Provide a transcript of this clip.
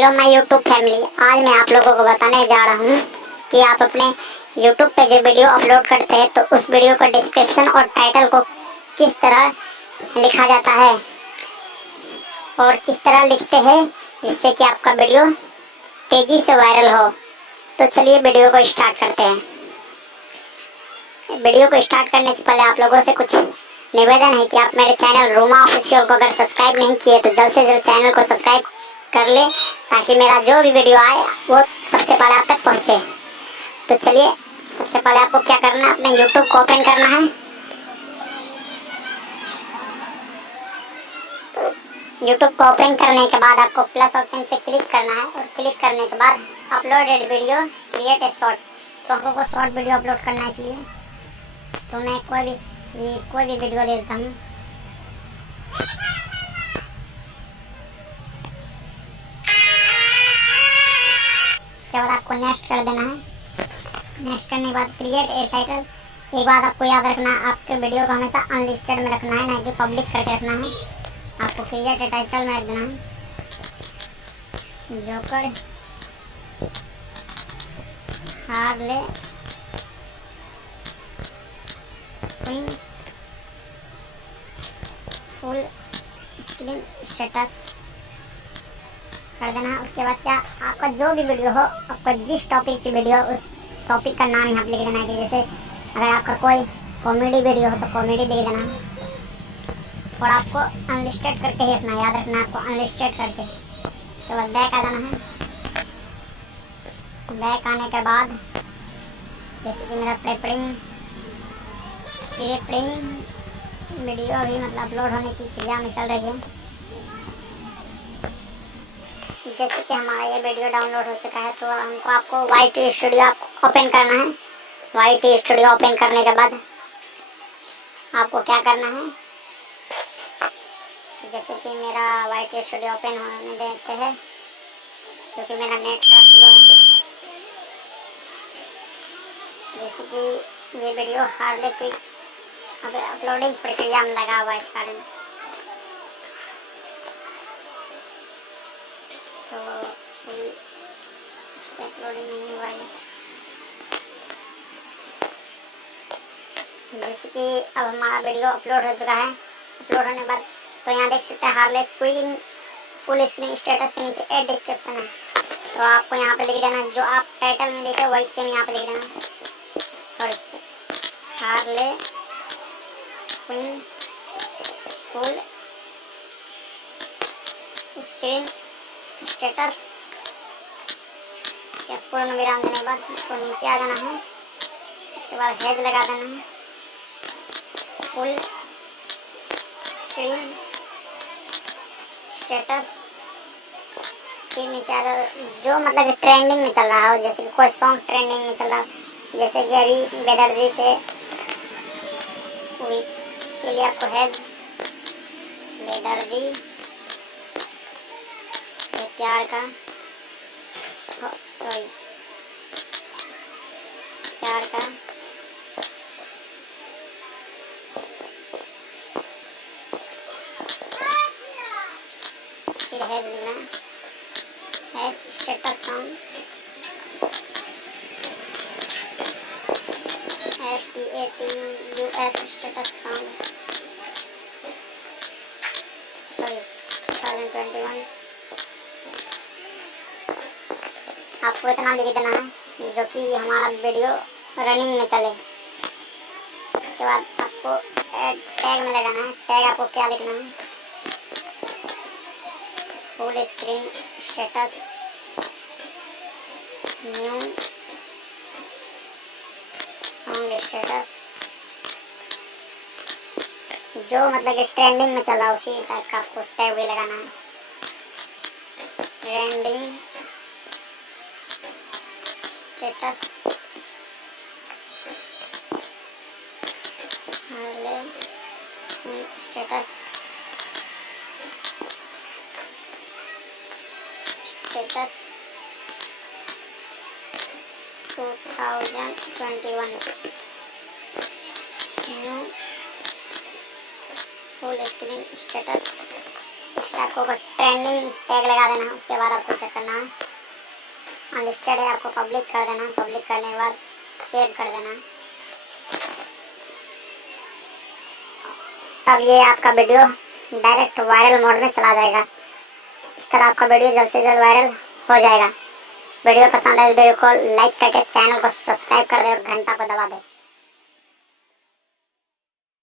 Hello my YouTube family. आज मैं आप लोगों को बताने जा रहा हूँ कि आप अपने यूट्यूब पे जो वीडियो अपलोड करते हैं तो उस वीडियो का डिस्क्रिप्शन और टाइटल को किस तरह लिखा जाता है और किस तरह लिखते हैं जिससे कि आपका वीडियो तेजी से वायरल हो। तो चलिए वीडियो को स्टार्ट करते हैं। वीडियो को स्टार्ट करने से पहले आप लोगों से कुछ निवेदन है कि आप मेरे चैनल रोमा ऑफिशियल को अगर सब्सक्राइब नहीं किए तो जल्द से जल्द चैनल को सब्सक्राइब कर ले ताकि मेरा जो भी वीडियो आए वो सबसे पहले आप तक पहुंचे। तो चलिए, सबसे पहले आपको क्या करना है, अपने यूट्यूब को ओपन करना है। यूट्यूब को ओपन करने के बाद आपको प्लस ऑप्शन पे क्लिक करना है और क्लिक करने के बाद uploaded video create a short. तो हमको शॉर्ट वीडियो अपलोड करना है, इसलिए तो मैं कोई भी वीडियो ले लेता हूँ। उसके बाद आपको नेक्स्ट कर देना है। नेक्स्ट करने के बाद क्रिएट ए टाइटल। एक बात आपको याद रखना है, आपके वीडियो को हमेशा अनलिस्टेड में रखना है, नहीं कि पब्लिक करके रखना है। आपको क्रिएट ए टाइटल में रख देना है joker Harley queen full screen status कर देना है। उसके बाद क्या, आपका जो भी वीडियो हो, आपका जिस टॉपिक की वीडियो हो उस टॉपिक का नाम यहाँ पे लिख देना है। कि जैसे अगर आपका कोई कॉमेडी वीडियो हो तो कॉमेडी लिख देना है और आपको अनलिस्टेड करके ही रखना, याद रखना आपको अनलिस्टेड करके। उसके बाद बैक आ जाना है। बैक आने के बाद जैसे कि मेरा प्रिपरिंग वीडियो अभी मतलब अपलोड होने की क्रिया में चल रही है। जैसे कि हमारा ये वीडियो डाउनलोड हो चुका है तो आपको वाई टी स्टूडियो ओपन करना है। वाई टी स्टूडियो ओपन करने के बाद आपको क्या करना है, जैसे कि मेरा वाई टी स्टूडियो ओपन होने देते हैं क्योंकि मेरा नेट थोड़ा स्लो है। जैसे कि ये वीडियो हार्ले क्विक अब अपलोडिंग प्रक्रिया में लगा हुआ है, इस कारण तो अपलोडिंग नहीं हुआ है। जैसे कि अब हमारा वीडियो अपलोड हो चुका है। अपलोड होने के बाद तो यहाँ देख सकते हैं Harley quick full screen status के नीचे एड डिस्क्रिप्शन है। तो आपको यहाँ पे लिख देना जो आप टाइटल में देखे वही सेम यहाँ पे लिख देना। Sorry, Harley quick full screen status क्या पूर्ण विराम देने के बाद इसको नीचे आ जाना है। इसके बाद हेज लगा देना है, फुल स्क्रीन स्टेटस। फिर नीचे आ जाओ जो मतलब ट्रेंडिंग में चल रहा हो, जैसे कि कोई सॉन्ग ट्रेंडिंग में चल रहा हो, जैसे कि अभी बेदर्दी से इसके लिए आपको हेज बेदर्दी प्यार का सॉरी प्यार का फिर हेज लिखना है status song STATUS status song sorry 2021। आपको इतना लिख देना है जो कि हमारा वीडियो रनिंग में चले। उसके बाद आपको टैग में लगाना है। टैग आपको क्या लिखना है, full screen status new song status, जो मतलब कि ट्रेंडिंग में चल रहा है उसी टाइप का आपको टैग भी लगाना है। Trending status Harley status status 2021 new full screen status next आपको ट्रेंडिंग टैग लगा देना। उसके बाद आपको क्या करना है, अनलिस्टेड है आपको पब्लिक कर देना। पब्लिक करने के बाद सेव कर देना। तब ये आपका वीडियो डायरेक्ट वायरल मोड में चला जाएगा। इस तरह आपका वीडियो जल्द से जल्द वायरल हो जाएगा। वीडियो पसंद आए वीडियो को लाइक करके चैनल को सब्सक्राइब कर दे और घंटा को दबा दे।